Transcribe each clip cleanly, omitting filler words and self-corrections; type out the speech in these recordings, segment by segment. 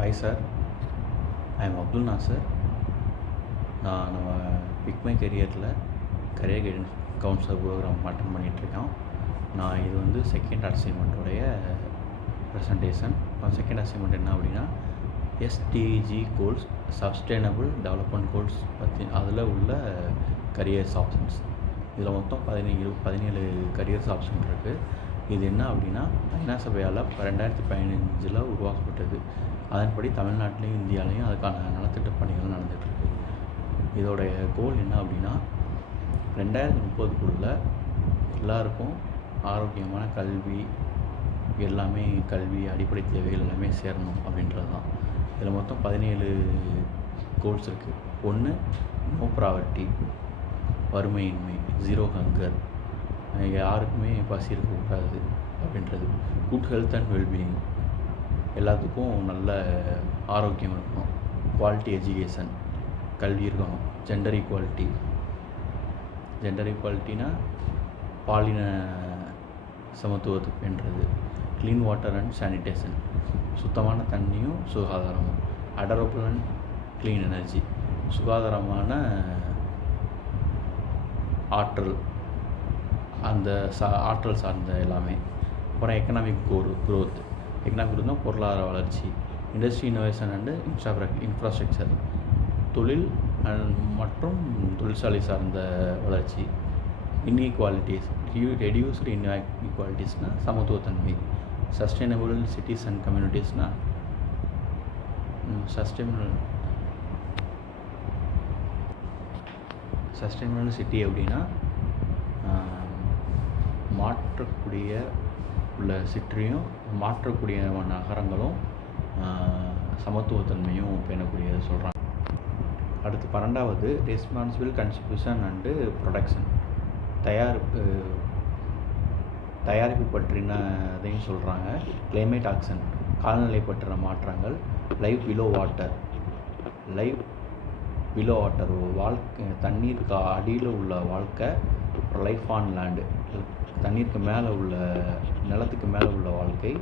Hi sir, I am Abdul Nasser. நான் நம்ம பிக்மை கரியரில் career guidance counsellor programme attend பண்ணிகிட்ருக்கோம். நான் இது வந்து செகண்ட் அசைன்மெண்ட்டோடைய ப்ரெசன்டேஷன். செகண்ட் அசைன்மெண்ட் என்ன அப்படின்னா, SDG goals, sustainable development goals பற்றி அதில் உள்ள கரியர்ஸ் ஆப்ஷன்ஸ். இதில் மொத்தம் 17 கரியர்ஸ் ஆப்ஷன் இருக்குது. இது என்ன அப்படின்னா, ஐநா சபையால் 2015 உருவாக்கப்பட்டது. அதன்படி தமிழ்நாட்டிலையும் இந்தியாவிலையும் அதுக்கான நலத்திட்ட பணிகள் நடந்துகிட்ருக்கு. இதோடைய கோல் என்ன அப்படின்னா, 2030க்குள்ளே எல்லாருக்கும் ஆரோக்கியமான கல்வி, எல்லாமே கல்வி அடிப்படை தேவைகள் எல்லாமே சேரணும் அப்படின்றது தான். இதில் மொத்தம் 17 கோல்ஸ் இருக்குது. 1, நோ ப்ராவர்ட்டி, வறுமையின்மை, ஜீரோ ஹங்கர், யாருக்குமே பசி இருக்கக்கூடாது அப்படின்றது. குட் ஹெல்த் அண்ட் வெல்பீயிங், எல்லாத்துக்கும் நல்ல ஆரோக்கியம் இருக்கணும். குவாலிட்டி எஜுகேஷன், கல்வி இருக்கணும். ஜெண்டர் ஈக்குவாலிட்டினா பாலின சமத்துவத்துக்குன்றது. க்ளீன் வாட்டர் அண்ட் சானிடேஷன், சுத்தமான தண்ணியும் சுகாதாரமும். அடரபிள் அண்ட் க்ளீன் எனர்ஜி, சுகாதாரமான ஆற்றல், அந்த ஆற்றல் சார்ந்த எல்லாமே. அப்புறம் எக்கனாமிக் க்ரோத் தான் பொருளாதார வளர்ச்சி. இண்டஸ்ட்ரி இன்னோவேஷன் அண்டு இன்ஃப்ராஸ்ட்ரக்சர், தொழில் மற்றும் தொழிற்சாலை சார்ந்த வளர்ச்சி. இன்இக்வாலிட்டிஸ், ரெடியூஸ்டு இன்இக்வாலிட்டிஸ்னால் சமத்துவத்தன்மை. சஸ்டைனபிள் சிட்டிஸ் அண்ட் கம்யூனிட்டிஸ்னால் சஸ்டைனபிள் சிட்டி அப்படின்னா மாற்றக்கூடிய உள்ள சிற்றியும் மாற்றக்கூடிய நகரங்களும் சமத்துவத்தன்மையும் பேணக்கூடியது சொல்கிறாங்க. அடுத்து 12வது ரெஸ்பான்சிபிள் கன்சம்ப்ஷன் அண்டு ப்ரொடக்ஷன், தயாரிப்பு பற்றினதையும் சொல்கிறாங்க. கிளைமேட் ஆக்ஷன், காலநிலை பற்றின மாற்றங்கள். லைஃப் பிலோ வாட்டர், வாழ்க்கை தண்ணீருக்கு அடியில் உள்ள வாழ்க்கை. லைஃப் ஆன் லேண்டு, தண்ணீருக்கு மேலே உள்ள நிலத்துக்கு மேலே உள்ள வாழ்க்கை.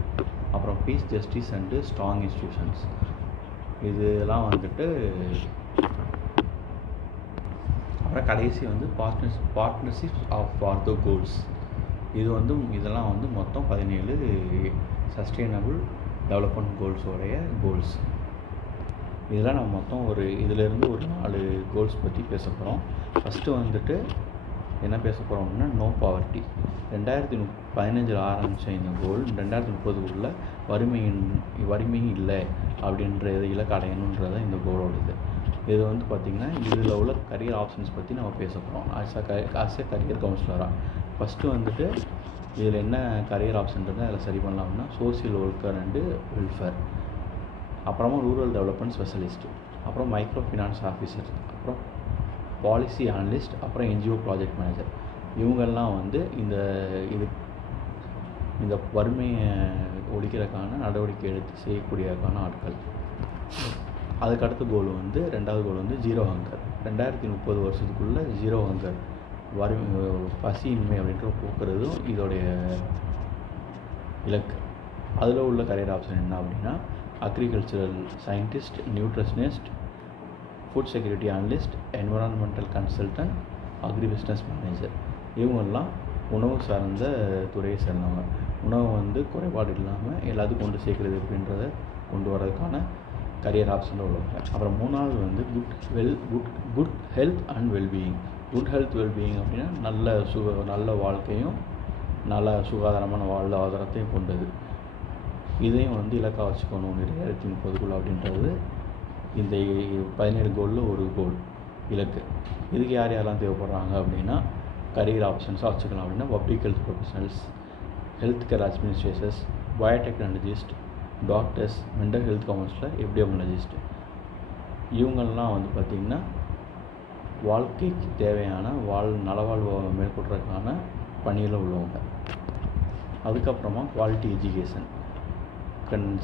அப்புறம் peace, justice and strong institutions. இதெல்லாம் வந்துட்டு அப்புறம் கடைசி வந்து பார்ட்னர்ஷிப்ஸ் ஃபார் த கோல்ஸ். இதெல்லாம் வந்து மொத்தம் 17 சஸ்டைனபிள் டெவலப்மெண்ட் கோல்ஸோடைய கோல்ஸ். இதெல்லாம் நம்ம மொத்தம் இதிலேருந்து ஒரு 4 கோல்ஸ் பற்றி பேச போகிறோம். ஃபஸ்ட்டு வந்துட்டு என்ன பேச போகிறோம் அப்படின்னா, நோ பாவர்ட்டி. 2015 ஆரம்பித்த இந்த கோல் 2030க்குள்ளே வறுமை இல்லை அப்படின்ற இலக்கு அடையணுன்றது இந்த கோலோடது. இது வந்து பார்த்திங்கன்னா, இதில் உள்ள கரியர் ஆப்ஷன்ஸ் பற்றி நம்ம பேச போகிறோம் ஆஸ் எ கரியர் கவுன்சிலராக. ஃபஸ்ட்டு வந்துட்டு இதில் என்ன கரியர் ஆப்ஷன் இருந்தால் அதில் சரி பண்ணலாம் அப்படின்னா, சோசியல் ஒர்க்கர் அண்டு வெல்ஃபேர், அப்புறமா ரூரல் டெவலப்மெண்ட் ஸ்பெஷலிஸ்ட், அப்புறம் மைக்ரோ ஃபினான்ஸ் ஆஃபீஸர், அப்புறம் பாலிசி அனலிஸ்ட், அப்புறம் என்ஜிஓ ப்ராஜெக்ட் மேனேஜர். இவங்கெல்லாம் வந்து இந்த வறுமையை ஒழிக்கிறதுக்கான நடவடிக்கை எடுத்து செய்யக்கூடியதுக்கான ஆட்கள். அதுக்கடுத்த கோல் வந்து 2வது கோல் வந்து ஜீரோ ஹங்கர். 2030 வருஷத்துக்குள்ளே ஜீரோ ஹங்கர், பசியின்மை அப்படின்ற போக்குறதும் இதோடைய இலக்கு. அதில் உள்ள கரியர் ஆப்ஷன் என்ன அப்படின்னா, agricultural scientist, nutritionist, food security analyst, environmental consultant, agri business manager. இவங்கெல்லாம் உணவு சார்ந்த துறையை சேர்ந்தவங்க. உணவு வந்து குறைபாடு இல்லாமல் எல்லாத்துக்கும் கொண்டு சேர்க்குறது அப்படின்றத கொண்டு வரதுக்கான கரியர் ஆப்ஷனில் உள்ளவங்க. அப்புறம் 3வது வந்து good health and wellbeing. Good health wellbeing அப்படின்னா நல்ல வாழ்க்கையும் நல்ல சுகாதாரமான வாழ்வாதாரத்தையும் கொண்டது. இதையும் வந்து இலக்காக வச்சுக்கணும் 2030க்குள்ள அப்படின்றது இந்த 17 கோலில் ஒரு கோல் இலக்கு. இதுக்கு யாரெல்லாம் தேவைப்படுறாங்க அப்படின்னா, கரியர் ஆப்ஷன்ஸாக வச்சுக்கலாம் அப்படின்னா, public health professionals, health care administrators, biotechnologist, doctors, mental health counsellor, epidemiologist. இவங்கெல்லாம் வந்து பார்த்திங்கன்னா வாழ்க்கைக்கு தேவையான நலவாழ்வை மேற்கொள்றதுக்கான பணியில் உள்ளவங்க. அதுக்கப்புறமா குவாலிட்டி எஜுகேஷன்,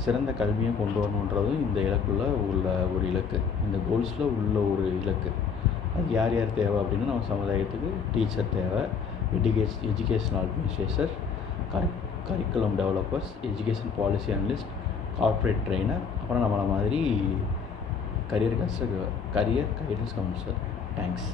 சிறந்த கல்வியும் கொண்டு வரணுன்றதும் இந்த இலக்குள்ள உள்ள ஒரு இலக்கு, இந்த கோல்ஸில் உள்ள ஒரு இலக்கு. அது யார் தேவை அப்படின்னா, நம்ம சமுதாயத்துக்கு டீச்சர் தேவை, educational administrator, curriculum developers, education policy analyst, corporate trainer, அப்புறம் நம்மளை மாதிரி கரியர் கைடன்ஸ் கவுன்சிலர். தேங்க்ஸ்.